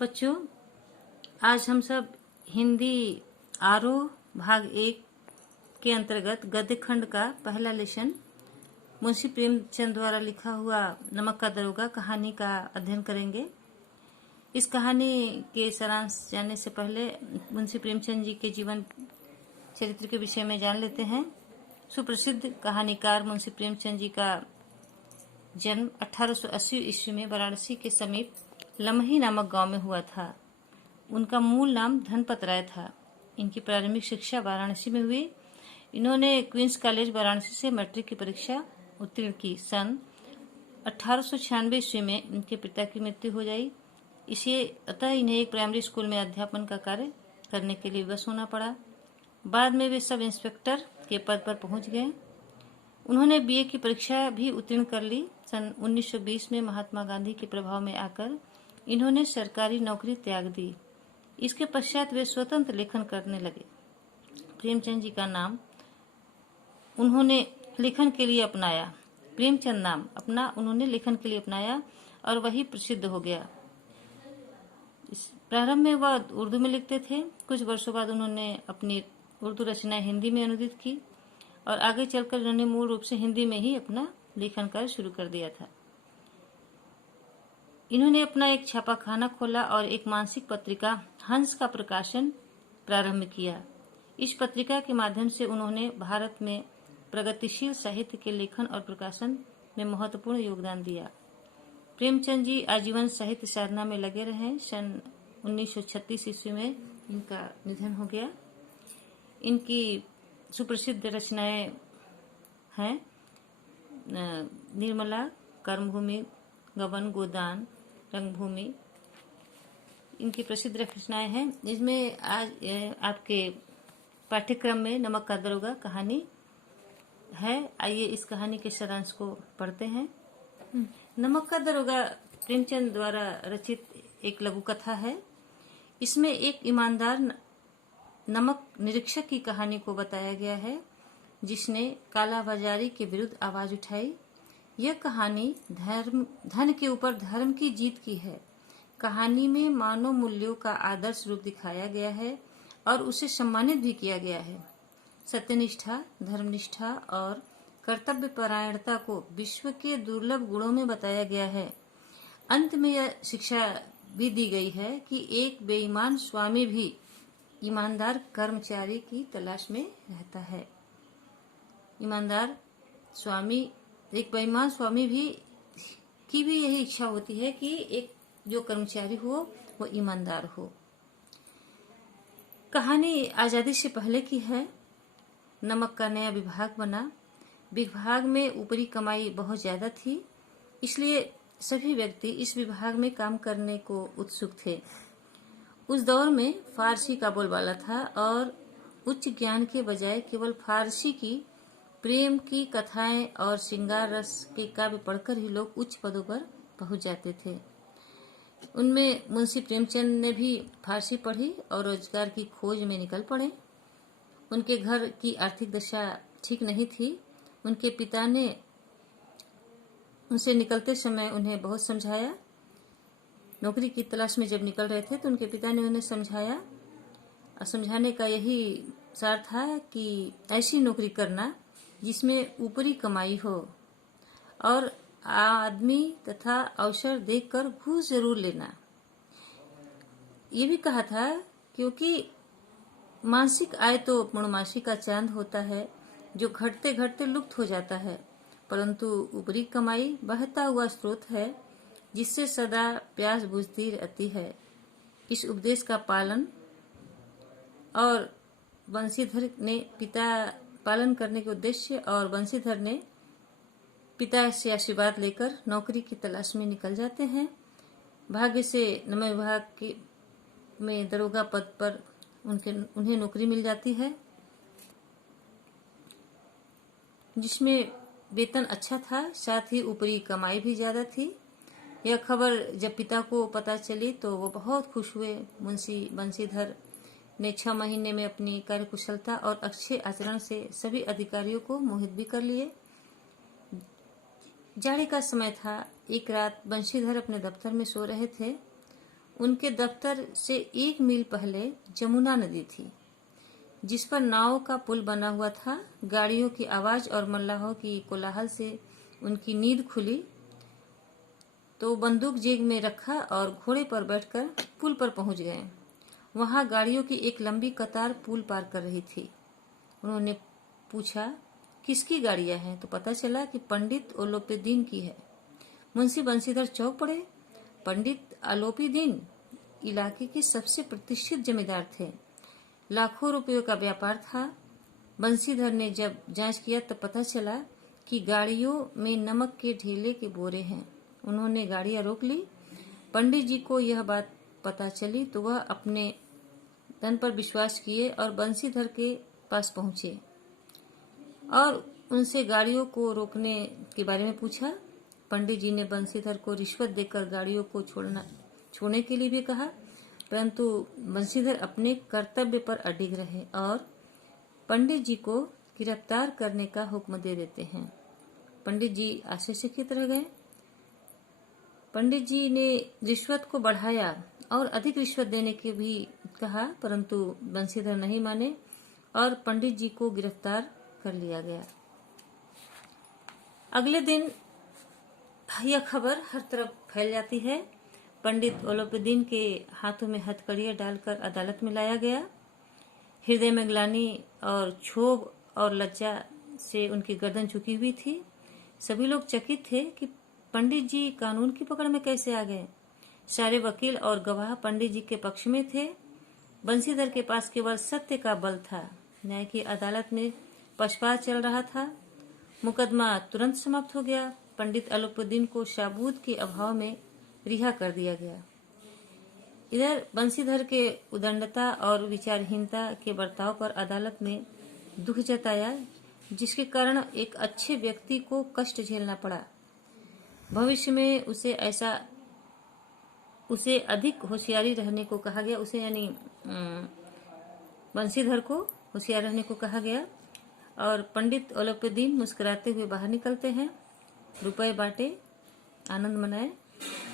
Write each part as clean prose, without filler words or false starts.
बच्चों, आज हम सब हिंदी आरोह भाग 1 के अंतर्गत गद्य खंड का पहला लेसन मुंशी प्रेमचंद द्वारा लिखा हुआ नमक का दरोगा कहानी का अध्ययन करेंगे। इस कहानी के सारांश जानने से पहले मुंशी प्रेमचंद जी के जीवन चरित्र के विषय में जान लेते हैं। सुप्रसिद्ध कहानीकार मुंशी प्रेमचंद जी का जन्म 1880 ईस्वी में वाराणसी के समीप लमही नामक गांव में हुआ था। उनका मूल नाम धनपत राय था। इनकी प्रारंभिक शिक्षा वाराणसी में हुई। इन्होंने क्वींस कॉलेज वाराणसी से मैट्रिक की परीक्षा उत्तीर्ण की। सन 1896 ईस्वी में इनके पिता की मृत्यु हो गई। अतः इन्हें एक प्राइमरी स्कूल में अध्यापन का कार्य करने के लिए विवश होना पड़ा। बाद में वे सब इंस्पेक्टर के पद पर पहुंच गए। उन्होंने बीए की परीक्षा भी उत्तीर्ण कर ली। सन 1920 में महात्मा गांधी के प्रभाव में आकर इन्होंने सरकारी नौकरी त्याग दी। इसके पश्चात वे स्वतंत्र लेखन करने लगे। प्रेमचंद जी का नाम उन्होंने लेखन के लिए अपनाया। प्रेमचंद नाम उन्होंने लेखन के लिए अपनाया और वही प्रसिद्ध हो गया। प्रारंभ में वह उर्दू में लिखते थे। कुछ वर्षों बाद उन्होंने अपनी उर्दू रचनाएं हिंदी में अनुदित की और आगे चलकर उन्होंने मूल रूप से हिंदी में ही अपना लेखन कार्य शुरू कर दिया था। इन्होंने अपना एक छापाखाना खोला और एक मासिक पत्रिका हंस का प्रकाशन प्रारंभ किया। इस पत्रिका के माध्यम से उन्होंने भारत में प्रगतिशील साहित्य के लेखन और प्रकाशन में महत्वपूर्ण योगदान दिया। प्रेमचंद जी आजीवन साहित्य साधना में लगे रहे। सन 1936 ईस्वी में इनका निधन हो गया। इनकी सुप्रसिद्ध रचनाएं हैं निर्मला, कर्मभूमि, गबन, गोदान, रंगभूमि। इनकी प्रसिद्ध रचनाएं हैं। इसमें आज आपके पाठ्यक्रम में नमक का दरोगा कहानी है। आइए इस कहानी के सारांश को पढ़ते हैं। नमक का दरोगा प्रेमचंद द्वारा रचित एक लघु कथा है। इसमें एक ईमानदार नमक निरीक्षक की कहानी को बताया गया है जिसने कालाबाजारी के विरुद्ध आवाज उठाई। यह कहानी धन के ऊपर धर्म की जीत की है। कहानी में मानव मूल्यों का आदर्श रूप दिखाया गया है और उसे सम्मानित भी किया गया है। सत्यनिष्ठा, धर्मनिष्ठा और कर्तव्य परायणता को विश्व के दुर्लभ गुणों में बताया गया है। अंत में यह शिक्षा भी दी गई है कि एक बेईमान स्वामी भी ईमानदार कर्मचारी की तलाश में रहता है। एक बेईमान स्वामी की भी यही इच्छा होती है कि एक जो कर्मचारी हो वो ईमानदार हो। कहानी आजादी से पहले की है। नमक का नया विभाग बना। विभाग में ऊपरी कमाई बहुत ज्यादा थी, इसलिए सभी व्यक्ति इस विभाग में काम करने को उत्सुक थे। उस दौर में फारसी का बोलबाला था और उच्च ज्ञान के बजाय केवल फारसी की प्रेम की कथाएं और श्रृंगार रस के काव्य पढ़कर ही लोग उच्च पदों पर पहुंच जाते थे। उनमें मुंशी प्रेमचंद ने भी फारसी पढ़ी और रोजगार की खोज में निकल पड़े। उनके घर की आर्थिक दशा ठीक नहीं थी। उनके पिता ने उनसे निकलते समय उन्हें बहुत समझाया। नौकरी की तलाश में जब निकल रहे थे तो उनके पिता ने उन्हें समझाया और समझाने का यही सार था कि ऐसी नौकरी करना जिसमें ऊपरी कमाई हो और आदमी तथा अवसर देखकर घूस जरूर लेना। ये भी कहा था क्योंकि मानसिक आय तो पूर्णमासी का चांद होता है जो घटते घटते लुप्त हो जाता है, परंतु ऊपरी कमाई बहता हुआ स्रोत है जिससे सदा प्यास बुझती रहती है। इस उपदेश का पालन और बंशीधर ने पालन करने के उद्देश्य और बंशीधर ने पिता से आशीर्वाद लेकर नौकरी की तलाश में निकल जाते हैं। भाग्य से नमक विभाग में दरोगा पद पर उन्हें नौकरी मिल जाती है जिसमें वेतन अच्छा था, साथ ही ऊपरी कमाई भी ज्यादा थी। यह खबर जब पिता को पता चली तो वो बहुत खुश हुए। मुंशी बंशीधर ने 6 महीने में अपनी कार्यकुशलता और अच्छे आचरण से सभी अधिकारियों को मोहित भी कर लिए। जाड़े का समय था। एक रात बंशीधर अपने दफ्तर में सो रहे थे। उनके दफ्तर से 1 मील पहले जमुना नदी थी, जिस पर नाव का पुल बना हुआ था। गाड़ियों की आवाज और मल्लाहों की कोलाहल से उनकी नींद खुली, तो बंदूक जेब में रखा और घोड़े पर बैठकर पुल पर पहुंच गए। वहां गाड़ियों की एक लंबी कतार पुल पार कर रही थी। उन्होंने पूछा, किसकी गाड़ियां हैं? तो पता चला कि पंडित ओलोपीदीन की है। मुंशी बंशीधर चौंक पड़े। पंडित ओलोपीदीन इलाके के सबसे प्रतिष्ठित जमींदार थे। लाखों रुपयों का व्यापार था। बंशीधर ने जब जांच किया तो पता चला कि गाड़ियों में नमक के ढेले के बोरे हैं। उन्होंने गाड़ियां रोक ली। पंडित जी को यह बात पता चली तो वह अपने धन पर विश्वास किए और बंशीधर के पास पहुंचे और उनसे गाड़ियों को रोकने के बारे में पूछा। पंडित जी ने बंशीधर को रिश्वत देकर गाड़ियों को छोड़ने के लिए भी कहा, परंतु बंशीधर अपने कर्तव्य पर अडिग रहे और पंडित जी को गिरफ्तार करने का हुक्म दे देते हैं। पंडित जी आश्चर्यचकित रह गए। पंडित जी ने रिश्वत को बढ़ाया और अधिक रिश्वत देने के भी कहा, परंतु बंशीधर नहीं माने और पंडित जी को गिरफ्तार कर लिया गया। अगले दिन यह खबर हर तरफ फैल जाती है। पंडित ओलोपीदीन के हाथों में हथकड़ियां डालकर अदालत में लाया गया। हृदय में ग्लानि और क्षोभ और लज्जा से उनकी गर्दन झुकी हुई थी। सभी लोग चकित थे कि पंडित जी कानून की पकड़ में कैसे आ गए। सारे वकील और गवाह पंडित जी के पक्ष में थे। बंशीधर के पास केवल सत्य का बल था। न्याय की अदालत में पक्षपात चल रहा था। मुकदमा तुरंत समाप्त हो गया। पंडित ओलोपीदीन को शाबूत के अभाव में रिहा कर दिया गया। इधर बंशीधर के उदंडता और विचारहीनता के बर्ताव पर अदालत में दुख जताया, जिसके कारण एक अच्छे व्यक्ति को कष्ट झेलना पड़ा। भविष्य में उसे अधिक होशियारी रहने को कहा गया। उसे यानी बंशीधर को होशियार रहने को कहा गया। और पंडित ओलोपीदीन मुस्कुराते हुए बाहर निकलते हैं। रुपए बांटे, आनंद मनाए।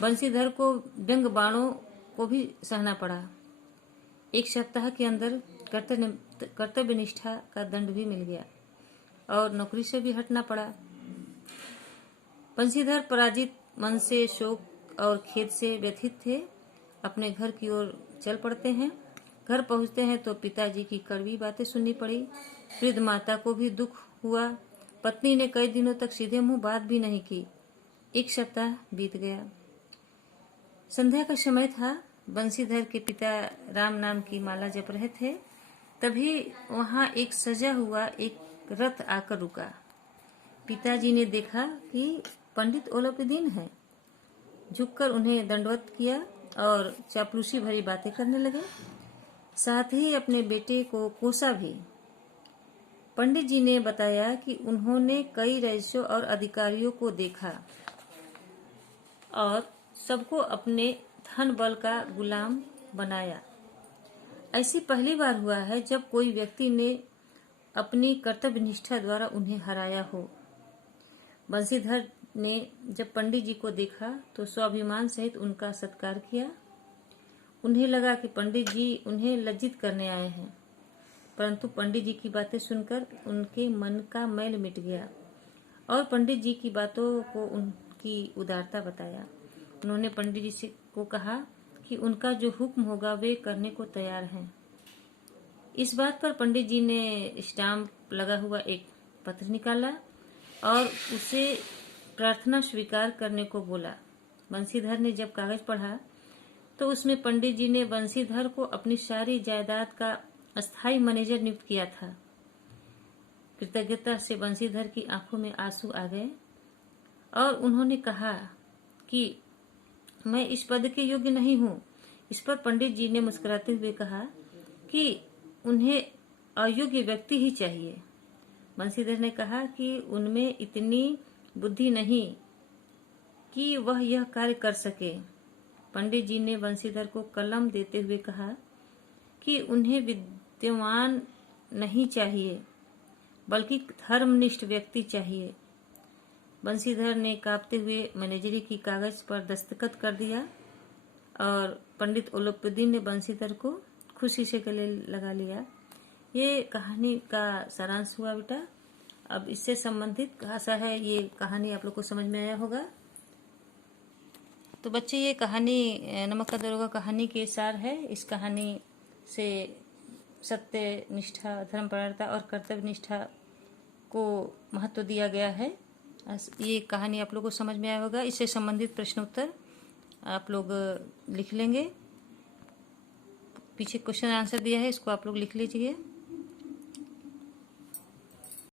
बंशीधर को व्यंग बाणों को भी सहना पड़ा। 1 सप्ताह के अंदर कर्तव्य निष्ठा का दंड भी मिल गया और नौकरी से भी हटना पड़ा। बंशीधर पराजित मन से, शोक और खेद से व्यथित थे। अपने घर की ओर चल पड़ते हैं। घर पहुंचते हैं तो पिताजी की कड़वी बातें सुननी पड़ी। वृद्ध माता को भी दुख हुआ। पत्नी ने कई दिनों तक सीधे मुंह बात भी नहीं की। 1 सप्ताह बीत गया। संध्या का समय था। बंशीधर के पिता राम नाम की माला जप रहे थे। तभी वहां एक सजा हुआ एक रथ आकर रुका। पिताजी ने देखा कि पंडित ओलोपीदीन है। झुककर उन्हें दंडवत किया और चापलूसी भरी बातें करने लगे। साथ ही अपने बेटे को कोसा भी। पंडित जी ने बताया कि उन्होंने कई रईसों और अधिकारियों को देखा और सबको अपने धन बल का गुलाम बनाया। ऐसी पहली बार हुआ है जब कोई व्यक्ति ने अपनी कर्तव्य निष्ठा द्वारा उन्हें हराया हो। बंशीधर ने जब पंडित जी को देखा तो स्वाभिमान सहित उनका सत्कार किया। उन्हें लगा कि पंडित जी उन्हें लज्जित करने आए हैं, परंतु पंडित जी की बातें सुनकर उनके मन का मैल मिट गया और पंडित जी की बातों को उनकी उदारता बताया। उन्होंने पंडित जी से को कहा कि उनका जो हुक्म होगा वे करने को तैयार हैं। इस बात पर पंडित जी ने स्टाम्प लगा हुआ एक पत्र निकाला और उसे प्रार्थना स्वीकार करने को बोला। बंशीधर ने जब कागज पढ़ा तो उसमें पंडित जी ने बंशीधर को अपनी सारी जायदाद का अस्थायी मैनेजर नियुक्त किया था। कृतज्ञता से बंशीधर की आंखों में आंसू आ गए और उन्होंने कहा कि मैं इस पद के योग्य नहीं हूँ। इस पर पंडित जी ने मुस्कुराते हुए कहा कि उन्हें अयोग्य व्यक्ति ही चाहिए। बंशीधर ने कहा कि उनमें इतनी बुद्धि नहीं कि वह यह कार्य कर सके। पंडित जी ने बंशीधर को कलम देते हुए कहा कि उन्हें विद्वान नहीं चाहिए बल्कि धर्मनिष्ठ व्यक्ति चाहिए। बंशीधर ने कांपते हुए मैनेजरी की कागज पर दस्तखत कर दिया और पंडित ओलपुद्दीन ने बंसीधर को खुशी से गले लगा लिया। ये कहानी का सारांश हुआ बेटा। अब इससे संबंधित आशा है ये कहानी आप लोग को समझ में आया होगा। तो बच्चे ये कहानी नमक का दरोगा कहानी के सार है। इस कहानी से सत्य निष्ठा, धर्मपरायणता और कर्तव्य निष्ठा को महत्व दिया गया है। ये कहानी आप लोग को समझ में आया होगा। इससे संबंधित प्रश्न उत्तर आप लोग लिख लेंगे। पीछे क्वेश्चन आंसर दिया है, इसको आप लोग लिख लीजिए।